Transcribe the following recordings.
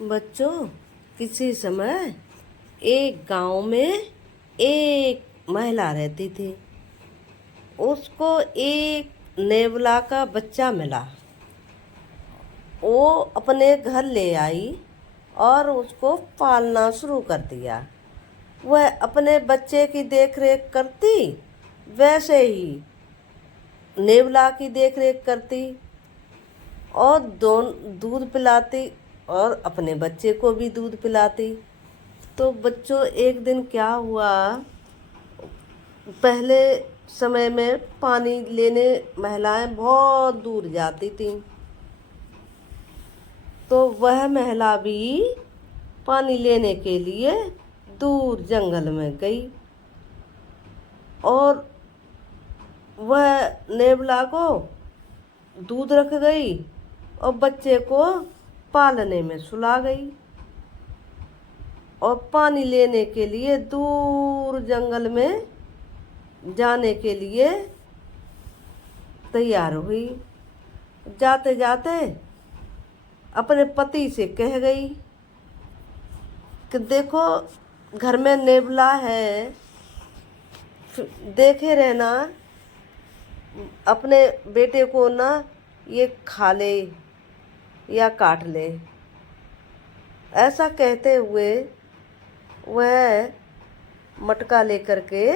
बच्चों, किसी समय एक गांव में एक महिला रहती थी। उसको एक नेवला का बच्चा मिला। वो अपने घर ले आई और उसको पालना शुरू कर दिया। वह अपने बच्चे की देखरेख करती, वैसे ही नेवला की देखरेख करती और दूध पिलाती और अपने बच्चे को भी दूध पिलाती। तो बच्चों, एक दिन क्या हुआ, पहले समय में पानी लेने महिलाएं बहुत दूर जाती थीं। तो वह महिला भी पानी लेने के लिए दूर जंगल में गई और वह नेवला को दूध रख गई और बच्चे को पालने में सुला गई और पानी लेने के लिए दूर जंगल में जाने के लिए तैयार हुई। जाते जाते अपने पति से कह गई कि देखो, घर में नेवला है, देखे रहना, अपने बेटे को ना ये खा ले या काट ले। ऐसा कहते हुए वह मटका लेकर के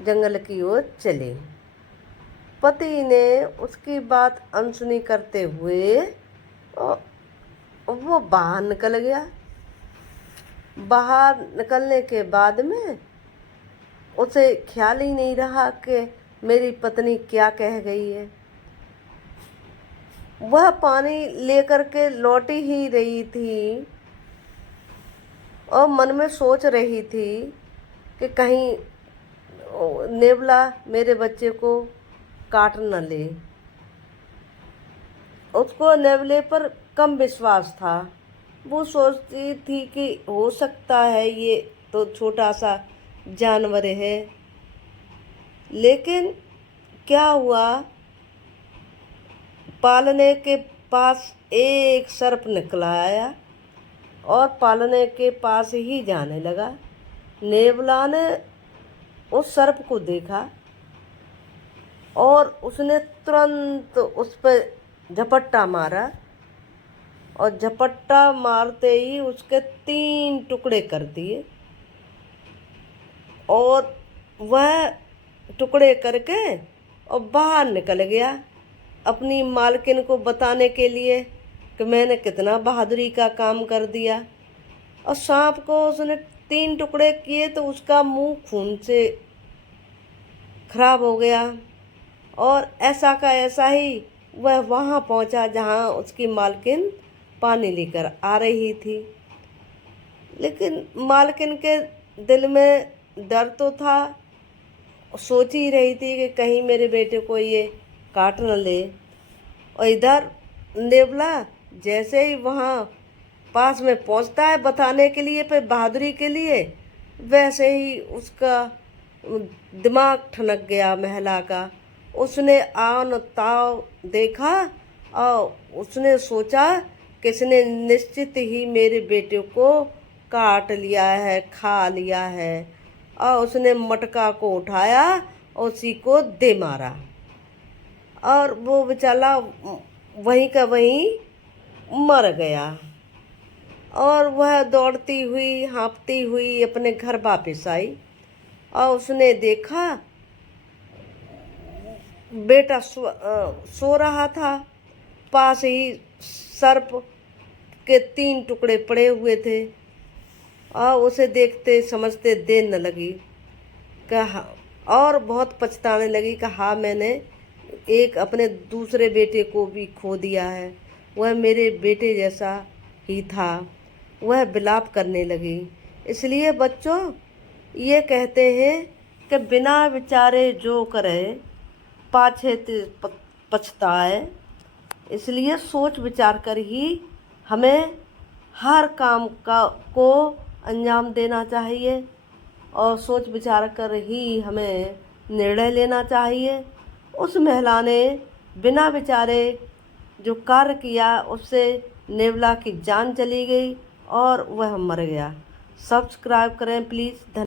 जंगल की ओर चले। पति ने उसकी बात अनसुनी करते हुए वो बाहर निकल गया। बाहर निकलने के बाद में उसे ख्याल ही नहीं रहा कि मेरी पत्नी क्या कह गई है। वह पानी लेकर के लौटी ही रही थी और मन में सोच रही थी कि कहीं नेवला मेरे बच्चे को काट न ले। उसको नेवले पर कम विश्वास था। वो सोचती थी कि हो सकता है ये तो छोटा सा जानवर है। लेकिन क्या हुआ, पालने के पास एक सर्प निकला आया और पालने के पास ही जाने लगा। नेवला ने उस सर्प को देखा और उसने तुरंत उस पर झपट्टा मारा और झपट्टा मारते ही उसके 3 टुकड़े कर दिए और वह टुकड़े करके और बाहर निकल गया अपनी मालकिन को बताने के लिए कि मैंने कितना बहादुरी का काम कर दिया। और सांप को उसने 3 टुकड़े किए तो उसका मुंह खून से खराब हो गया और ऐसा का ऐसा ही वह वहाँ पहुँचा जहाँ उसकी मालकिन पानी लेकर आ रही थी। लेकिन मालकिन के दिल में डर तो था, सोच ही रही थी कि कहीं मेरे बेटे को ये काट न ले। और इधर नेवला जैसे ही वहाँ पास में पहुँचता है बताने के लिए पे बहादुरी के लिए, वैसे ही उसका दिमाग ठनक गया महिला का। उसने आन ताव देखा और उसने सोचा कि इसने निश्चित ही मेरे बेटे को काट लिया है, खा लिया है। और उसने मटका को उठाया और उसी को दे मारा और वो बेचारा वहीं का वहीं मर गया। और वह दौड़ती हुई हाँफती हुई अपने घर वापस आई और उसने देखा बेटा सो रहा था। पास ही सर्प के 3 टुकड़े पड़े हुए थे और उसे देखते समझते देर न लगी कहा और बहुत पछताने लगी कि हाँ, मैंने एक अपने दूसरे बेटे को भी खो दिया है, वह मेरे बेटे जैसा ही था। वह विलाप करने लगी। इसलिए बच्चों, ये कहते हैं कि बिना विचारे जो करे पाछे पछताए। इसलिए सोच विचार कर ही हमें हर काम को अंजाम देना चाहिए और सोच विचार कर ही हमें निर्णय लेना चाहिए। उस महिला ने बिना विचारे जो कार्य किया उससे नेवला की जान चली गई और वह मर गया। सब्सक्राइब करें प्लीज़।